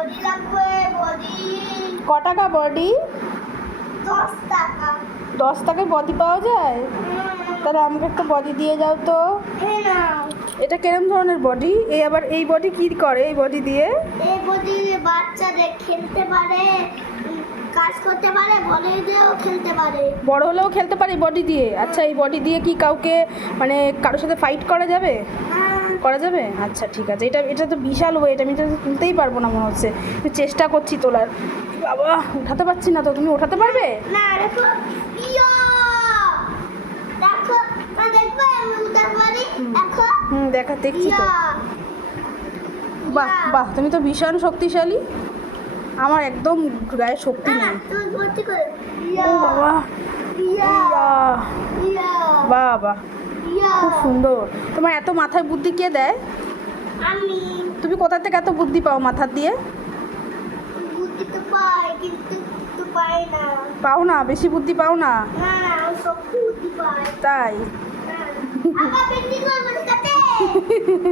Body লাগবে body. ক টাকা বডি? 10 টাকা। 10 টাকায় বডি পাওয়া যায়? তাহলে আমাকে একটা বডি দিয়ে যাও তো। এই নাও। এটা কিরম ধরনের বডি? এই আবার এই বডি কি করে এই বডি দিয়ে? এই বডি বাচ্চাদের খেলতে পারে, কাজ করতে পারে, বলে দিয়েও খেলতে পারে। বড় হলেও খেলতে পারি বডি দিয়ে? আচ্ছা, এই বডি দিয়ে কি কাউকে মানে কারোর সাথে ফাইট করা যাবে? করা যাবে? আচ্ছা ঠিক আছে। এটা তো বিশাল ওয়েট, আমি এটা তুলতেই পারবো না মনে হচ্ছে। একটু চেষ্টা করছি তোলার। বাবা, উঠাতে পারছি না তো। তুমি ওঠাতে পারবে? না দেখো, ইয়া দেখো, না দেখো আমি উঠাতে পারি। দেখো দেখছি তো। ইয়া। বাহ বাহ, তুমি তো ভীষণ শক্তিশালী। আমার একদম গায়ে শক্তি না নেই। তুমি ভর্তি করো। ও বাবা, ইয়া ইয়া বাহ বাহ, ইয়া। খুব সুন্দর। তোমার এত মাথায় বুদ্ধি কে দেয়? আমি তুমি কোথা থেকে এত বুদ্ধি পাও মাথার দিয়ে? বুদ্ধি তো পাই কিন্তু তো পাই না। পাও না? বেশি বুদ্ধি পাও না? না আমি সব বুদ্ধি পাই। তাই? আবার পেন্টিং করবো ঠিক আছে?